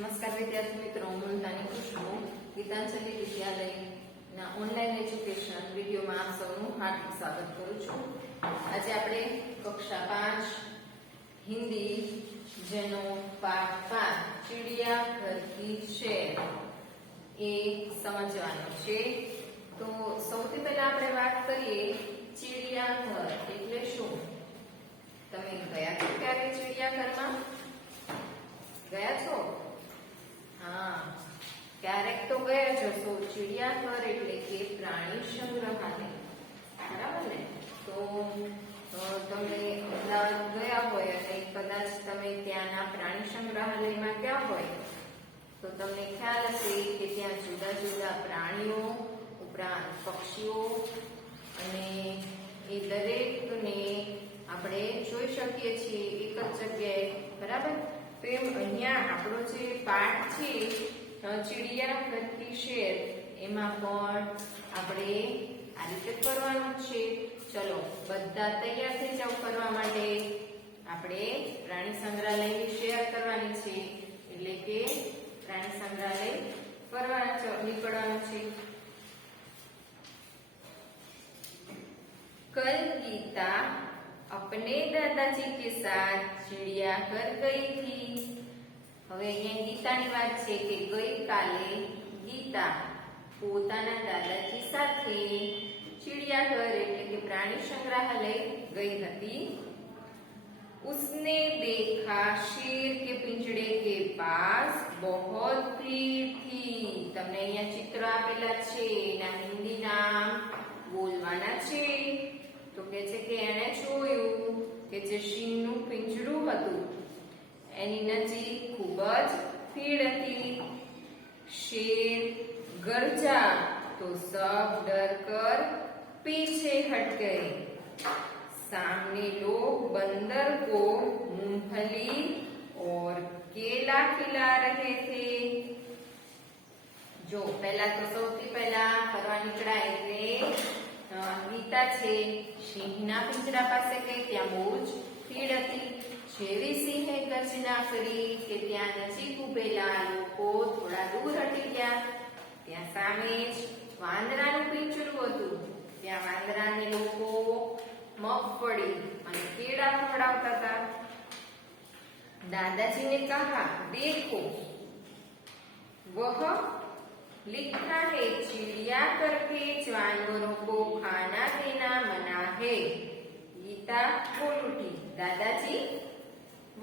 નમસ્કાર વિદ્યાર્થી મિત્રો, હું મુલતાની ખુશ્બુ ગીતાંજલિ વિદ્યાલયના ઓનલાઈન એજ્યુકેશન વિડીયોમાં આપ સૌનું હાર્દિક સ્વાગત કરું છું. આજે આપણે કક્ષા 5 હિન્દી જેનો પાઠ 5 ચિડિયા ઘર કી શેર એ સમજવાનો છે. તો સૌથી પહેલા આપણે વાત કરીએ ચિડિયા ઘર એટલે શું. તમે ગયા છો ક્યારે ચિડિયા ઘરમાં? ગયા છો? हाँ, क्यारेक तो गया जो सो चिड़ियाघर એટલે કે પ્રાણી સંગ્રહાલય, બરાબર ને? તો તમે ગયા હોય અને કદાચ તમે ત્યાંના પ્રાણી સંગ્રહાલયમાં ગયા હોય તો તમને ખ્યાલ હશે કે ત્યાં જુદા જુદા પ્રાણીઓ ઉપરાંત પક્ષીઓ અને એ દરેકને આપણે જોઈ શકીએ છીએ એક જ જગ્યાએ, બરાબર? તો એમ અહીંયા આપણો જે પાઠ છે ચિડિયા ઘર કી શેર એમાં પણ આપણે આ રીતે કરવાનું છે. ચલો બધા તૈયાર થઈ જાવ કરવા માટે. આપણે પ્રાણી સંગ્રહાલયની શેર કરવાની છે, એટલે કે પ્રાણી સંગ્રહાલય ફરવા નીકળવાનું છે. कल गीता अपने दादाजी के साथ चिड़ियाघर गई थी. હવે અહીંયા ગીતાની વાત છે કે ગઈકાલે ગીતા પોતાના દાદાજી સાથે चिड़ियाघर એટલે કે પ્રાણી સંગ્રહાલય ગઈ હતી. उसने देखा शेर के पिंजड़े के पास बहुत भीड़ थी. તમને અહીંયા ચિત્ર આપેલા છે, એના હિન્દી નામ બોલવાના છે. તો કે છે કે એણે જોયું કે જે સિંહનું પિંજરું હતું એની નજીક ખૂબ જ ભીડ હતી. शेर गरजा तो सब डर कर पीछे हट गए. सामने लोग बंदर को मूंगफली और केला खिला रहे थे. जो पहला तो સૌથી પહેલા ફરવા નીકળ્યા એટલે ગીતા છે સિંહના પિંજરા પાસે ગઈ. ત્યાં બહુ જ ભીડ હતી. જેવી સિંહે ગર્જના કરી કે ત્યાં નજીક ઉભેલા લોકો થોડા દૂર હટી ગયા. ત્યાં સામે જ વાંદરાનું પિંજરું હતું. ત્યાં વાંદરાને લોકો મગફળી અને કેળા ખવડાવતા હતા. દાદાજીને કહા, देखो वह लिखा है चिड़ियाघर के जानवरों को खाना देना मना है. गीता बोल उठी, दादाजी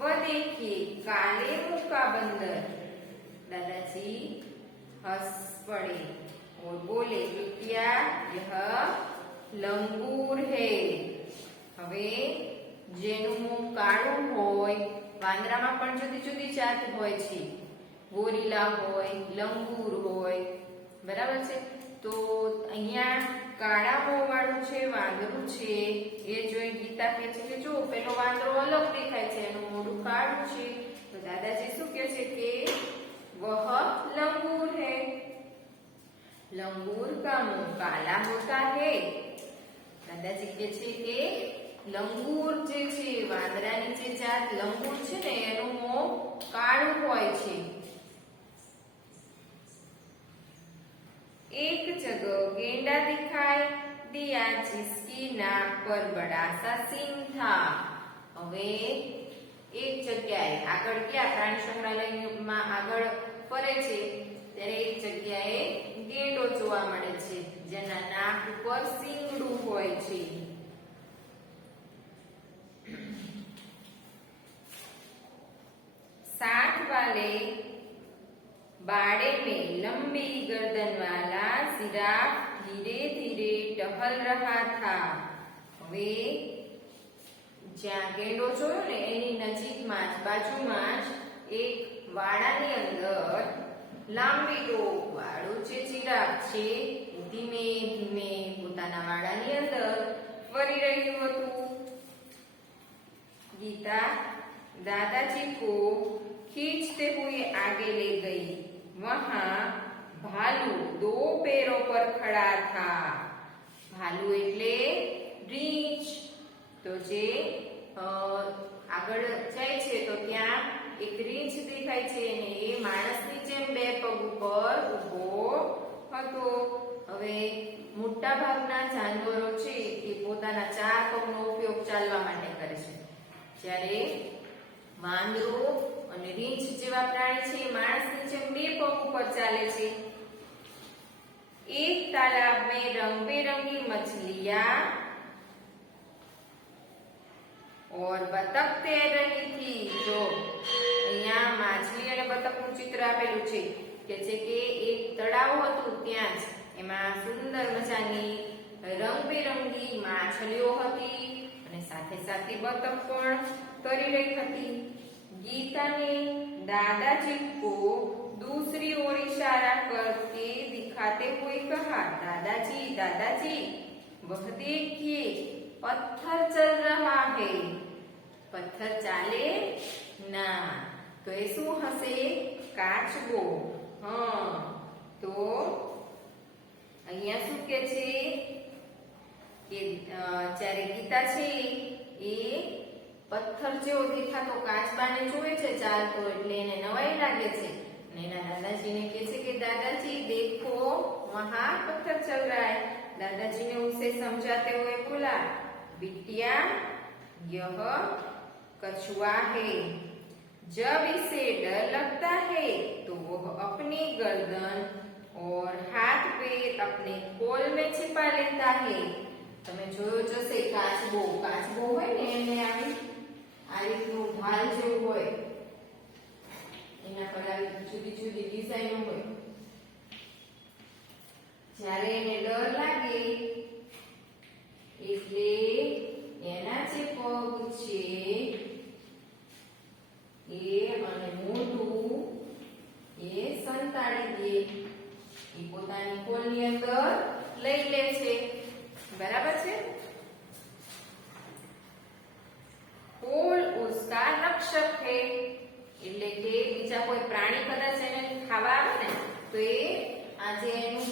वह देखिए काले मुंह का बंदर. दादाजी हंस पड़े और बोले, बिटिया यह लंगूर है. હવે જેનું મુંહ કાળું હોય, વાંદરામાં પણ જુદી જુદી જાત હોય છે. ગોરીલા હોય, લંગૂર હોય, બરાબર છે? તો અહીંયા કાળા મોં વાળું છે વાંદરું છે. એ જોઈ ગીતા કહે છે કે જો પેલો વાંદરો અલગ દેખાય છે, એનું મોઢું કાળું છે. તો દાદાજી શું કહે છે કે વહ લંગૂર है. लंगूर का मुंह काला होता है. દાદાજી કહે છે કે લંગૂર જે છે, વાંદરાની જે જાત લંગૂર છે ને, એનું મોં કાળું હોય છે. एक जगह गेंडा दिखाई दिया जिसकी नाक पर बड़ा सा सींग था. હવે એક જગ્યાએ આગળ ક્યાં પ્રાણી સંગ્રહાલયમાં આગળ ફરે છે ત્યારે એક જગ્યાએ ગેંડો જોવા મળે છે જેના નાક ઉપર શીંગડું હોય છે. साठ वाले बाड़े में लंबी गर्दन वाला जिराफ धीरे धीरे टहल रहा था. હવે જ્યાં ગેંડો જોયો ને એની નજીકમાં જ બાજુમાં જ એક વાડાની અંદર લાંબી ટોપ વાળું જે જીરાફ છે ધીમે ધીમે પોતાના વાડાની અંદર ફરી રહ્યું હતું. गीता दादाजी को खींचते हुए आगे ले गई. वहां भालू दो पैरों पर खड़ा था. भालू એટલે રીંછ. તો જે આગળ જાય છે તો ત્યાં એક રીંછ રીંછ દેખાય છે અને એ માણસની જેમ બે પગ ઉપર ઊભો હતો. હવે મોટા ભાગના જાનવરો છે એ પોતાના ચાર પગનો ઉપયોગ ચાલવા માટે કરે છે, જ્યારે વાંદરો અને રીંછ જેવા પ્રાણી છે એ માણસની જેમ બે પગ ઉપર ચાલે છે. एक तालाब में रंग बिरंगी मछलियां और बतख तैर रही थी. जो અહીંયા માછલી અને બતકનું ચિત્ર આપેલું છે કે એક તળાવ હતું, ત્યાં જ એમાં સુંદર મજાની રંગબેરંગી માછલીઓ હતી અને સાથે સાથે બતક પણ તરી રહી હતી. गीता ने दादाजी को दूसरी ओर इशारा करके दिखाते हुए कहा, दादाजी दादाजी वह देखिए पत्थर चल रहा है. पत्थर चाले ना तो એ શું હશે? કાચબો. હા, તો અહીંયા શું કે છે કે જ્યારે ગીતા છે એ પથ્થર જેવો દેખાતો કાચબાને જોવે છે ચાલતો, એટલે એને નવાઈ લાગે છે અને એના દાદાજીને કહે છે કે દાદાજી દેખો વહાં પत्थर चल रहा है. दादाजी ने उसे समझाते हुए बोला, बिटिया यह कछुआ है. जब इसे डर लगता है तो वह अपनी गर्दन और हाथ पैर अपने खोल में छिपा लेता है. તમે જોયો જશે કાચબો હોય ને એને આ રીતનું ઢાલ જેવું હોય, એના પર આવી જુદી જુદી ડિઝાઇનો હોય. જ્યારે એને ડર લાગે એટલે એના જે પગ છે એ અને મોઢું એ સંતાડી દે, એ પોતાની ખોલની અંદર લઈ લે છે. બરાબર છે? खोल उसका रक्षक है. એટલે કે બીજા કોઈ પ્રાણી કદાચ એને ખાવા આવે ને તો એ આ જે એનું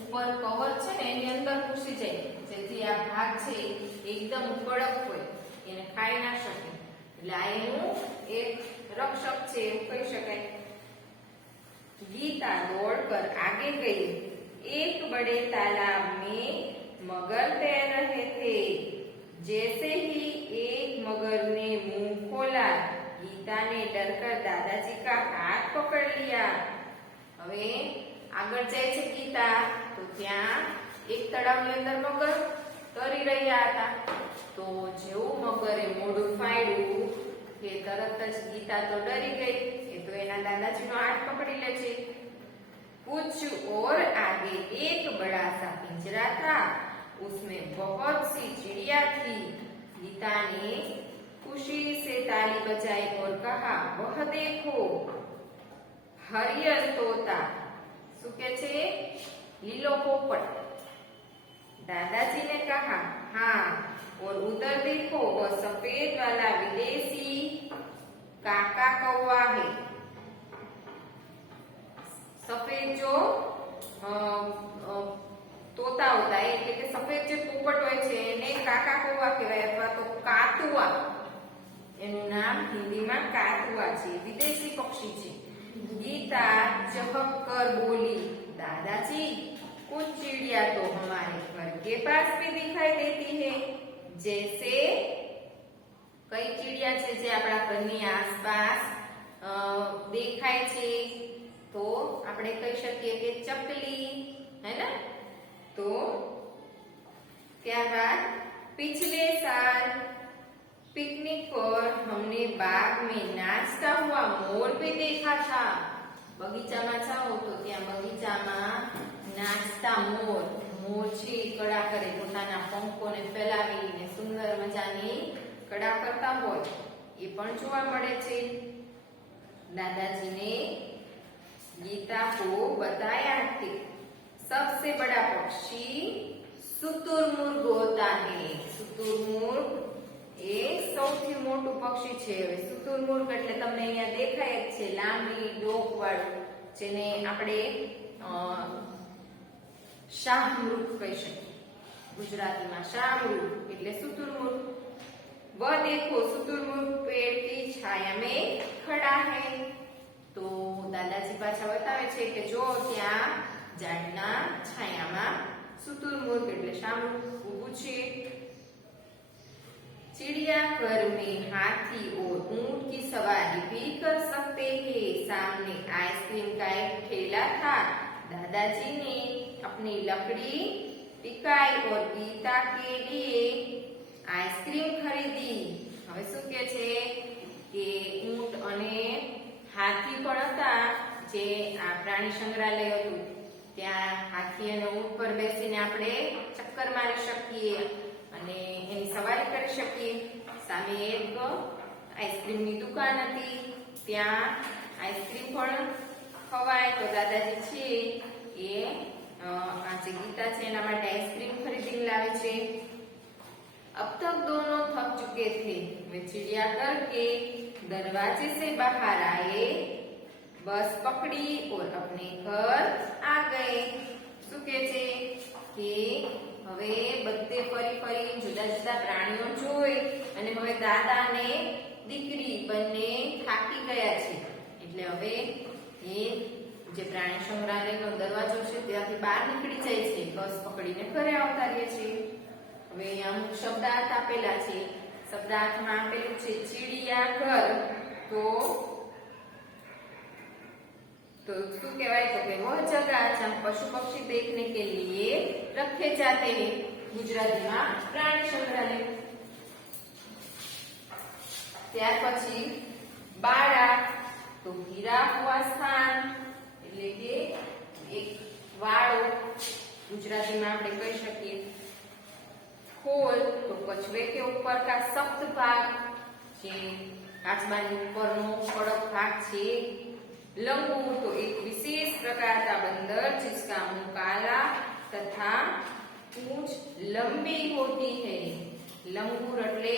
ઉપર કવર છે ને એની અંદર ઘૂસી જાય, જેથી આ ભાગ છે એકદમ કડક હોય, એને ખાઈ ના શકે. એટલે આ એનું એક રક્ષક છે એવું કહી શકાય. गीता दौड़कर आगे गई. एक बड़े तालाब में मगर तैर रहे थे. जैसे ही एक मगर ने मुंह खोला, गीता ने डरकर दादाजी का हाथ पकड़ लिया. હવે આગળ જાય છે ગીતા, તો ત્યાં એક તળાવની અંદર મગર તરી રહ્યા હતા. તો જેવું મગરે મોઢું ફાડ્યું કે તરત જ ગીતા તો ડરી ગઈ, એ તો એના દાદાજીનો હાથ પકડી લે છે. कुछ और आगे एक बड़ा सा पिंजरा था, उसमें बहुत सी चिड़िया थी. गीता ने खुशी से ताली बजाई और कहा, वह देखो हरियर तोता. શું કે છે? લીલો પોપટ. दादाजी ने कहा, हाँ, और उधर देखो वह सफेद वाला विदेशी काका कौवा है. सफेद जो तोता होता है એટલે કે સફેદ જે પોપટ હોય છે એને કાકા કૌવા કહેવાય અથવા તો કાતુઆ. એનું નામ હિન્દીમાં કાતુઆ છે, વિદેશી પક્ષી છે. ગીતા ચહક કર બોલી, दादाजी कुछ चिड़िया तो हमारे घर के पास भी दिखाई देती है. जैसे કઈ ચીડિયા છે જે આપણા ઘરની આસપાસ દેખાય છે? તો આપણે કહી શકીએ કે ચકલી, है ना? तो ત્યારબાદ पिछले साल पिकनिक पर हमने बाग में नाचता हुआ मोर भी देखा था. બગીચામાં જાઓ તો ત્યાં બગીચામાં નાચતા મોર છે કળા કરે, પોતાના પંખોને ફેલાવીને સુંદર મજાની કળા કરતા હોય એ પણ જોવા મળે છે. दादाजी ने गीता को बताया कि सबसे बड़ा पक्षी शुतुरमुर्ग होता है. शुतुरमुर्ग એ સૌથી મોટું પક્ષી છે. હવે શુતુરમુર્ગ એટલે તમને અહીંયા દેખાય જ છે, લાંબી ડોક વાળું, જેને આપણે શાહમૃગ કહી શકીએ. ગુજરાતીમાં શાહમૃગ એટલે શુतुरमुर्ग. वह देखो शुतुरमुर्ग पेड़ की छाया में खड़ा है. તો દાદાજી પાછા બતાવે છે કે જો ત્યાં ઝાડના છાયામાં શુતુરમુર્ગ એટલે શામળું ઊભું છે। चिड़ियाघर में हाथी और ऊंट की सवारी भी कर सकते हैं। सामने आइसक्रीम का एक ठेला था। दादाजी ने अपनी लकड़ी टिकाई और गीता के लिए आइसक्रीम खरीदी। હવે શું કહે છે કે ઊંટ અને હાથી પણ હતા જે આ પ્રાણી સંગ્રહાલય હતું ત્યાં હાથી અને ઊંટ પર બેસીને આપણે ચક્કર મારી શકીએ અને એની સવારી કરી શકીએ। સામે એક આઈસ્ક્રીમની દુકાન હતી ત્યાં આઈસ્ક્રીમ પણ ખવાય તો દાદાજી છે એ આ જે ગીતા છે એના માટે આઈસ્ક્રીમ ખરીદીને લાવે છે। अब तक दोनों थक चुके थे। वे चिड़ियाघर के दरवाजे से बाहर आए, बस पकड़ी और अपने घर आ गए। શું કહે છે કે હવે બધે ફરી જુદા જુદા પ્રાણીઓ જોઈ અને હવે દાદા ને દીકરી બંને થાકી ગયા છે એટલે હવે એ જે પ્રાણી સંગ્રહાલયનો દરવાજો છે ત્યાંથી બહાર નીકળી જાય છે બસ પકડીને ઘરે આવતા રહે છે। હવે અમુક શબ્દાર્થ આપેલા છે। શબ્દાર્થમાં આપેલું છે चिड़ियाघर तो શું કહેવાય તો કે वो जगह जहाँ पशु पक्षी देखने के लिए रखे जाते हैं। ગુજરાતીમાં પ્રાણી સંગ્રહાલય। ત્યાર પછી બાળા તો ઘિરા हुआ स्थान એટલે કે એક વાળો ગુજરાતીમાં આપણે કહી શકીએ। खोल तो कछुए के ऊपर का सख्त भाग છે કાચબાની ઉપરનો કડક ભાગ છે। लंगूर तो एक विशेष प्रकार का बंदर जिसका मुंह काला तथा पूंछ लंबी होती है। लंगूर એટલે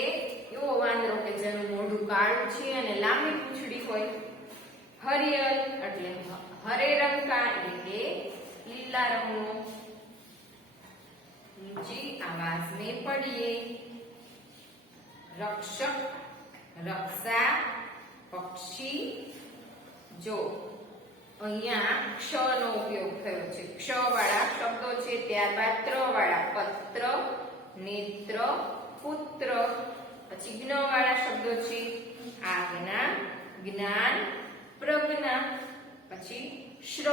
એવો વાંદરો કે જેનું મોઢું કાળું છે અને લાંબી પૂંછડી હોય। હરિયલ એટલે હરે રંગના એટલે કે લીલા રંગનો। ऊंची आवाज में पढ़िए। रक्षक रक्षा पक्षी जो અહીંયા ક્ષ નો ઉપયોગ થયો છે ક્ષ વાળા શબ્દો છે ત્યારબાદ ત્ર વાળા પત્ર નેત્ર પુત્ર પછી જ્ઞ વાળા શબ્દો છે આજ્ઞા જ્ઞાન પ્રજ્ઞા પછી શ્ર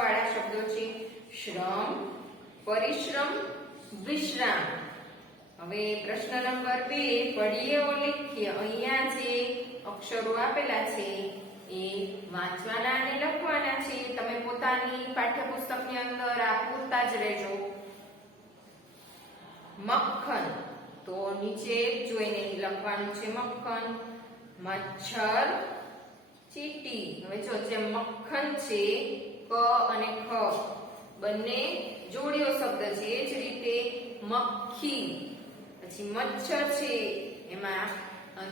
વાળા શબ્દો છે શ્રમ परिश्रम विश्राम। હવે પ્રશ્ન નંબર 2 પઢીએ ઓ લખીએ। અહીંયા જે અક્ષરો આપેલા છે એ વાંચવાના અને લખવાના છે। તમે પોતાની પાઠ્યપુસ્તકની અંદર આ પૂરતા જ રહેજો। મક્ખન તો નીચે જોઈને લખવાનું છે મક્ખન। મચ્છર ચીટી હવે જો જે મક્ખન છે ક અને ખ બંને જોડિયો શબ્દ છે એ જ રીતે મક્ખી પછી મચ્છર છે એમાં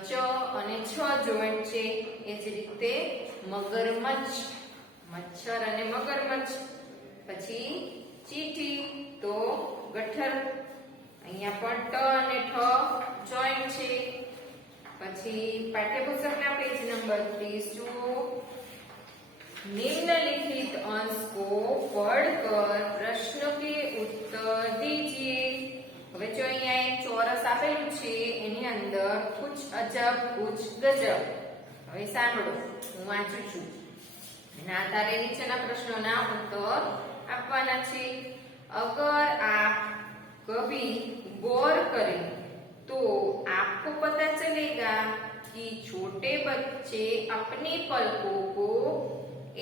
ચ અને છ જોઈન્ટ છે એ જ રીતે મગરમચ્છ મચ્છર અને મગરમચ્છ પછી ચીટી તો ગઠ્ઠર અહીંયા પણ ટ અને ઠ જોઈન્ટ છે। પછી પાઠ્યપુસ્તકના પેજ નંબર 30 જુઓ। निम्नलिखित अंश को पढ़कर प्रश्न के उत्तर दीजिए। હવે જો અહીંયા એક ચોરસ આપેલું છે એની અંદર कुछ अजब कुछ गजब। હવે સાંભળો હું વાંચું છું એના આધારે નીચેના પ્રશ્નોના ઉત્તર આપવાના છે। अगर आप कभी गौर करें तो आपको पता चलेगा कि छोटे बच्चे अपने पलकों को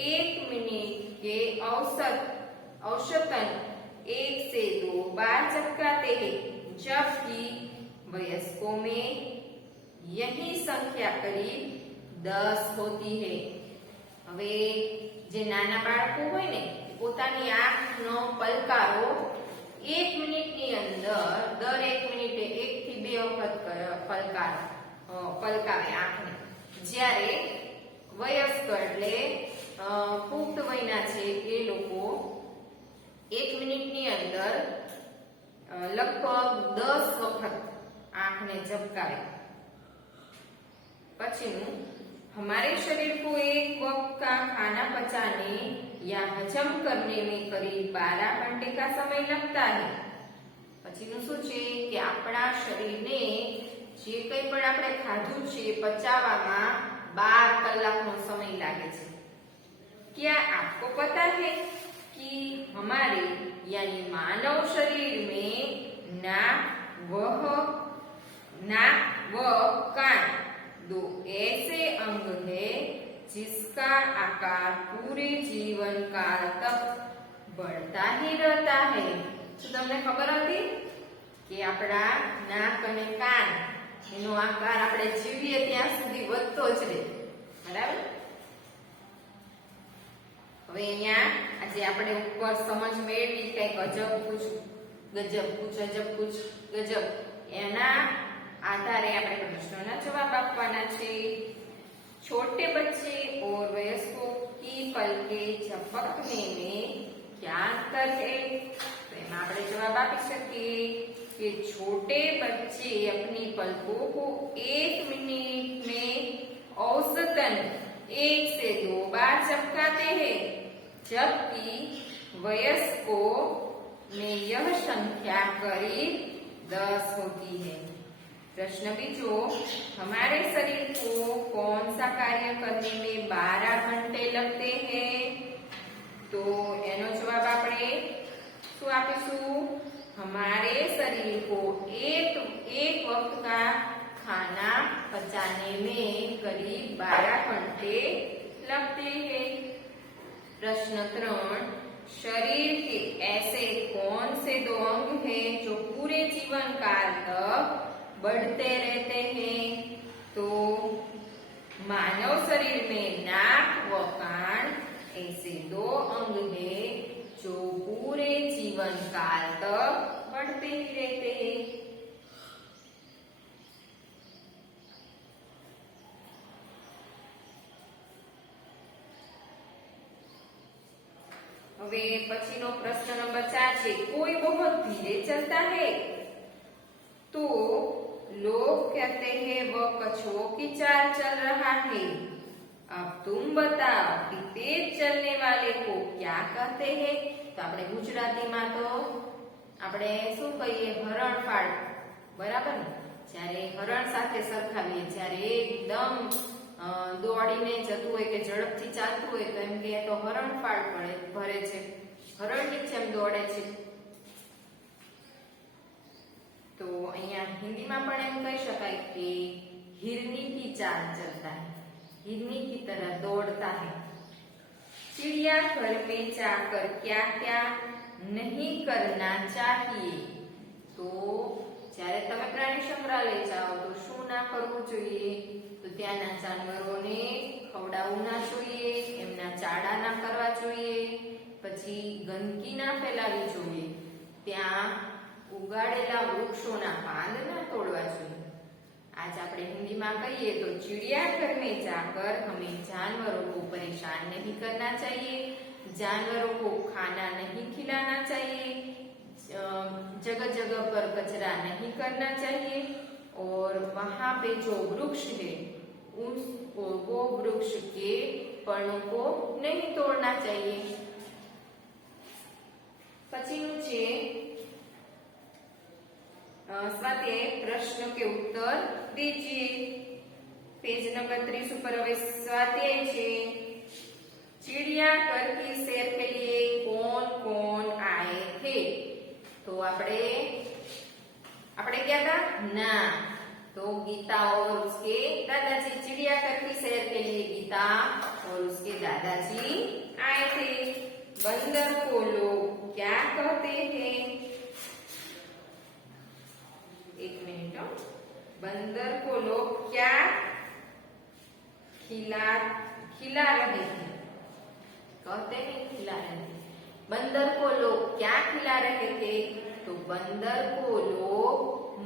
1 मिनट के औसतन 1 से 2 बार झपकाते हैं, जबकि वयस्कों में यही संख्या करीब 10 होती है। હવે જે નાના બાળકો હોય ને પોતાની આંખનો પલકારો 1 મિનિટની અંદર દર 1 મિનિટે 1 થી 2 વખત પલકાવે આંખને। જ્યારે વયસ્ક એટલે પુખ્ત વયના છે એ લોકો 1 મિનિટની અંદર લગભગ 10 વખત આંખને ઝબકાવે। પછીનું हमारे शरीर को एक वक्त का खाना पचाने या हजम करने में करीब 12 घंटे का समय लगता है। પછીનું શું છે કે આપણા શરીરને જે કંઈ પણ આપણે ખાધું છે પચાવવામાં 12 કલાકનો સમય લાગે છે। क्या आपको पता है कि हमारे यानी मानव शरीर में नाक व कान दो ऐसे अंग है जिसका आकार पूरे जीवन काल तक बढ़ता ही रहता है। तो તમને ખબર હતી કે આપણા નાક અને કાન એનો આકાર આપણે જીવીએ ત્યાં સુધી વધતો જ રહે, બરાબર? હવે અહીંયા આજે આપણે ઉપર સમજ મેળવી કંઈક અજબ પૂછ ગજબ પૂછ અજબ પૂછ ગજબ એના आधारे આપણે પ્રશ્નોના જવાબ આપવાના છે। छोटे बच्चे और वयस्कों की पलकें झपकने में क्या अंतर है? तो એમાં આપણે જવાબ આપી શકીએ कि छोटे बच्चे अपनी पलकों को 1 मिनट में औसतन 1 से 2 बार झपकाते हैं, जबकि वयस्कों में यह संख्या करीब 10 होती है। प्रश्न बीजो, हमारे शरीर को कौन सा कार्य करने में 12 घंटे लगते हैं? तो एनो जवाब આપણે શું આપીશું? हमारे शरीर को एक वक्त का खाना पचाने में करीब 12 घंटे लगते हैं। प्रश्न 3, शरीर के ऐसे कौन से 2 अंग हैं जो पूरे जीवन काल तक बढ़ते रहते हैं? तो मानव शरीर में नाक व कान ऐसे 2 अंग हैं जो पूरे जीवन काल तक बढ़ते ही रहते हैं। હવે પછીનો પ્રશ્ન નંબર 4 છે, कोई बहुत धीरे चलता है तो लोग कहते हैं वह कछुओं की चाल चल रहा है। अब तुम बताओ कि तेज चलने वाले को क्या कहते हैं? तो આપણે ગુજરાતીમાં તો આપણે શું કહીએ? હરણફાળ, બરાબર ને? જ્યારે હરણ સાથે સરખાવીએ, જ્યારે એકદમ દોડીને જતું હોય કે ઝડપથી ચાલતું હોય તો એમ કે તો હરણફાળ ભરે છે, હરણની જેમ દોડે છે। तो અહીંયા हिंदी में પણ એમ કહી શકાય કે हिरनी की चाल चलता है, हिरनी की तरह दौड़ता है। चिड़ियाघर में जाकर क्या क्या नहीं करना चाहिए? तो જ્યારે તમે પ્રાણી સંગ્રહાલય જાઓ તો શું ના કરવું જોઈએ? તો ત્યાંના જાનવરોને ખવડાવવું ના જોઈએ, એમના ચાડા ના કરવા જોઈએ, પછી ગંદકી ના ફેલાવી જોઈએ, ત્યાં उगाड़ेला वृक्षोना पान न तोड़वा જોઈએ। आज આપણે हिंदीમાં કહીએ तो चिड़ियाघर में जाकर हमें जानवरों को परेशान नहीं करना चाहिए, जानवरों को खाना नहीं खिलाना चाहिए, जगह जगह पर कचरा नहीं करना चाहिए, और वहां पे जो वृक्ष है वो वृक्ष के पर्णों को नहीं तोड़ना चाहिए। पछीનું છે स्वाध्याय प्रश्न के उत्तर दीजिए। पेज नंबर 30 पर હવે स्वाध्याय છે, चिड़ियाघर की सैर के लिए कौन कौन आए थे? तो આપણે क्या था ना, तो गीता और उसके दादाजी चिड़ियाघर की सैर के लिए गीता और उसके दादाजी आए थे। बंदर को लोग क्या कहते हैं? एक मिनट, बंदर को लोग क्या खिला रहे थे? कहते हैं खिला रहे थे। बंदर को लोग क्या खिला रहे थे? तो बंदर को लोग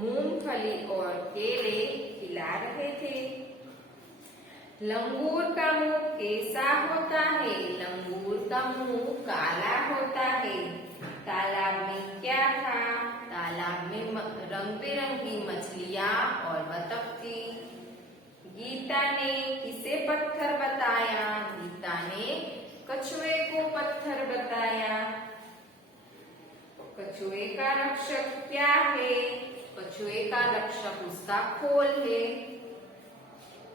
मूंगफली और केले खिला रहे थे। लंगूर का मुंह कैसा होता है? लंगूर का मुंह काला होता है। तालाब में क्या था? तालाब में रंग बिरंगी मछलियां और बतख थी। गीता ने किसे पत्थर बताया? गीता ने कछुए को पत्थर बताया। कछुए का रक्षक क्या है? कछुए का रक्षक उसका खोल है।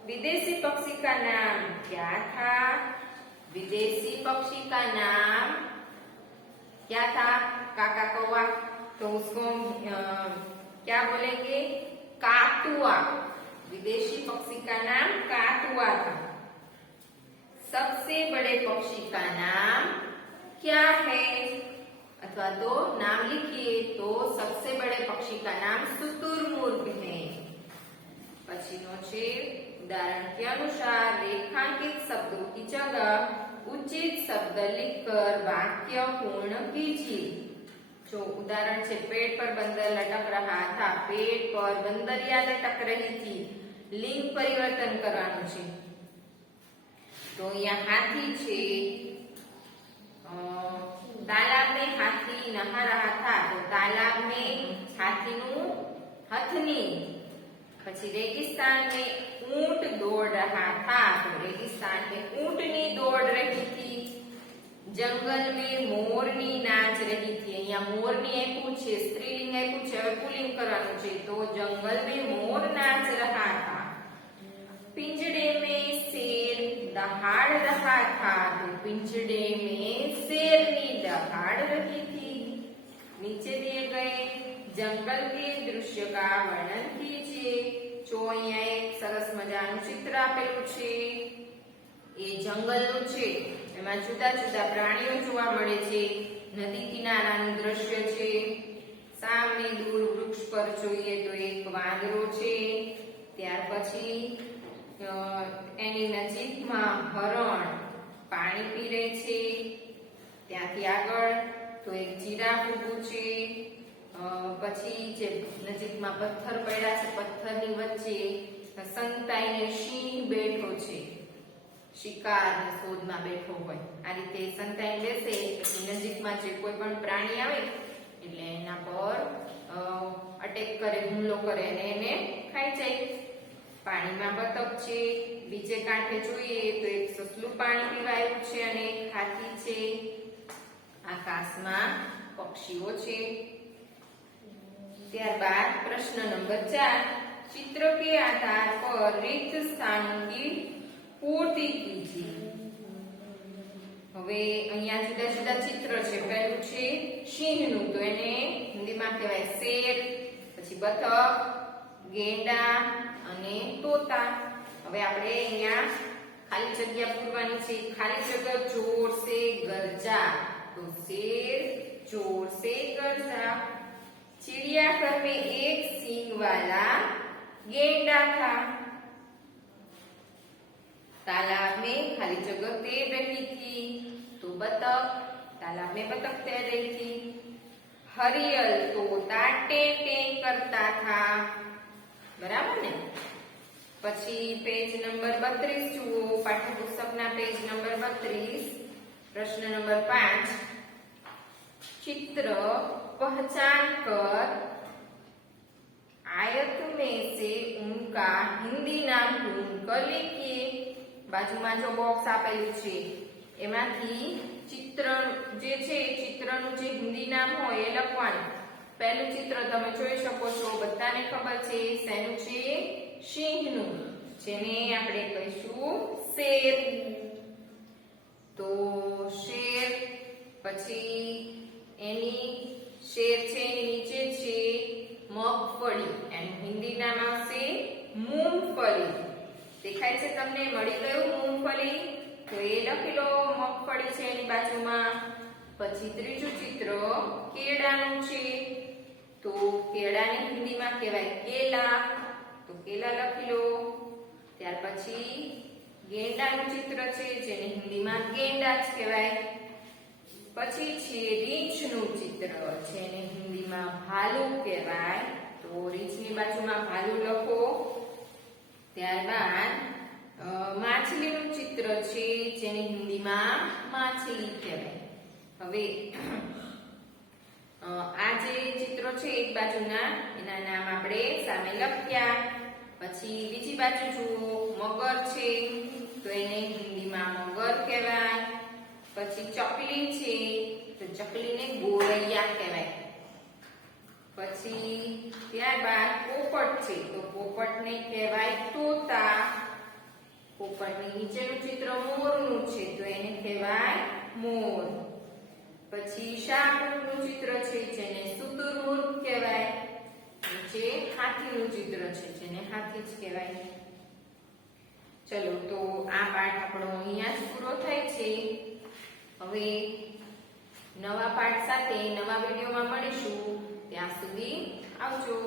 विदेशी पक्षी का नाम क्या था? विदेशी पक्षी का नाम क्या था? काका कौवा, तो उसको क्या बोलेंगे? कातुआ। विदेशी पक्षी का नाम कातुआ था। सबसे बड़े पक्षी का नाम क्या है? अथवा तो नाम लिखिए तो सबसे बड़े पक्षी का नाम शुतुरमुर्ग है। पछीनो छे उदाहरण के अनुसार रेखांकित शब्दों की जगह उचित शब्द लिखकर वाक्य पूर्ण कीजिए। जो उदाहरण से पेड़ पर बंदर लटक रहा था, पेड़ पर बंदरिया लटक रही थी। लिंग परिवर्तन करवानुं छे। तो यहाँ हाथी छे, तालाब में हाथी नहा रहा था, तो तालाब में हाथीनु हथनी। પછી रेगिस्तान में ऊंट दौड़ रहा था, तो रेगिस्तान में ऊंटनी दौड़ रही थी। जंगल में मोरनी नाच रही थी। અહીંયા મોરની આપ્યું છે, સ્ત્રીલિંગ આપ્યું છે, હવે પુલ્લિંગ કરવાનું છે, તો જંગલ में मोर नाच रहा था। पिंजड़े में शेर दहाड़ रहा था, तो पिंजड़े में शेरनी दहाड़ रही थी। नीचे दिए गए जंगल के दृश्य का वर्णन कीजिए। जो અહીંયા એક સરસ મજાનું ચિત્ર આપેલું છે, એ જંગલનું છે। એમાં જુદા જુદા પ્રાણીઓ જોવા મળે છે। નદી કિનારાનું દ્રશ્ય છે। સામે દૂર વૃક્ષ પર જોઈએ તો એક વાંદરો છે। ત્યાર પછી એની નજીકમાં હરણ પાણી પીરે છે। ત્યાંથી આગળ તો એક જીરાફ ઊભું છે। પછી જે નજીકમાં પથ્થર પડ્યા છે, પથ્થરની વચ્ચે સંતાઈને સિંહ બેઠો છે। શિકારની શોધમાં બેઠો હોય આ રીતે સંતાઈને બેસે પછી નજીકમાં જે કોઈ પણ પ્રાણી આવે એટલે એના પર અટેક કરે, હુમલો કરે અને એને ખાઈ જાય। પાણીમાં બતક છે। બીજે કાંઠે જોઈએ તો એક સસલું પાણી પીવા આવ્યું છે અને એક હાથી છે। આકાશમાં પક્ષીઓ છે। ત્યારબાદ પ્રશ્ન નંબર 4, चित्र के आधार पर रिक्त स्थानों की पूर्ति कीजिए। હવે અહીંયા જુદા જુદા ચિત્ર છે। પહેલું છે સિંહનું, તો એને હિન્દીમાં કહેવાય શેર, પછી બતક, ગેંડા અને તોતા। હવે આપણે અહીંયા ખાલી જગ્યા પૂરવાની છે। ખાલી જગ્યા જોર से गरजा, तो शेर जोर से गरजा। चिड़ियाघर में एक सींग वाला गेंडा था। तालाब में खाली जगह तैर रही थी, तो बतख, तालाब में बतख तैर रही थी। हरियल तोता टे टे करता था। बराबर ने? પછી पेज नंबर 32 જુઓ, પાઠ્યપુસ્તકના पेज नंबर 32, प्रश्न नंबर 5, चित्र पहचान कर आयत में से उनका हिंदी नाम ढूंढकर लिखिए। बाजुમાં जो બોક્સ આપેલું છે એમાંથી ચિત્ર જે છે ચિત્રનું જે હિન્દી નામ હોય એ લખવાનું। પહેલું ચિત્ર તમે જોઈ શકો છો, બધાને ખબર છે શેનું છે? સિંહનું, જેને આપણે કહીશું શેર। તો શેર પછી એની શેર છે એની નીચે છે મગફળી, એનું હિન્દી નામ આવશે મૂંગફળી। દેખાય છે તમને? મળી ગયું મૂંગફળી, તો એ લખી લો, મગફળી છે એની બાજુમાં। પછી ત્રીજું ચિત્ર કેળાનું છે, તો કેળાને હિન્દીમાં કહેવાય કેલા, તો કેલા લખી લો। ત્યાર પછી ગેંડાનું ચિત્ર છે જેને હિન્દીમાં ગેંડા જ કહેવાય। પછી છે રીંછનું ચિત્ર, જેને હિન્દીમાં ભાલુ કહેવાય, તો રીંછની બાજુમાં ભાલુ લખો। ત્યારબાદ માછલીનું ચિત્ર છે જેને હિન્દીમાં માછલી કહેવાય। હવે આ જે ચિત્રો છે એક બાજુના, એના નામ આપણે સામે લખ્યા। પછી બીજી બાજુ જુઓ, મગર છે તો એને હિન્દીમાં મગર કહેવાય. પછી ચકલી છે તો ચકલીને ગોરૈયા કહેવાય. પછી ત્યારબાદ પોપટ છે તો પોપટને કહેવાય તોતા. પોપટની નીચેનું ચિત્ર મોરનું છે તો એને કહેવાય મોર. પછી શાહમૃગનું ચિત્ર છે જેને શુતુરમુર્ગ કહેવાય. નીચે હાથીનું ચિત્ર છે જેને હાથી જ કહેવાય. ચલો તો આ પાઠ આપણો અહીંયા જ પૂરો થાય છે. હવે નવા પાઠ સાથે નવા વિડીયોમાં મળીશું. ત્યાં સુધી આવજો.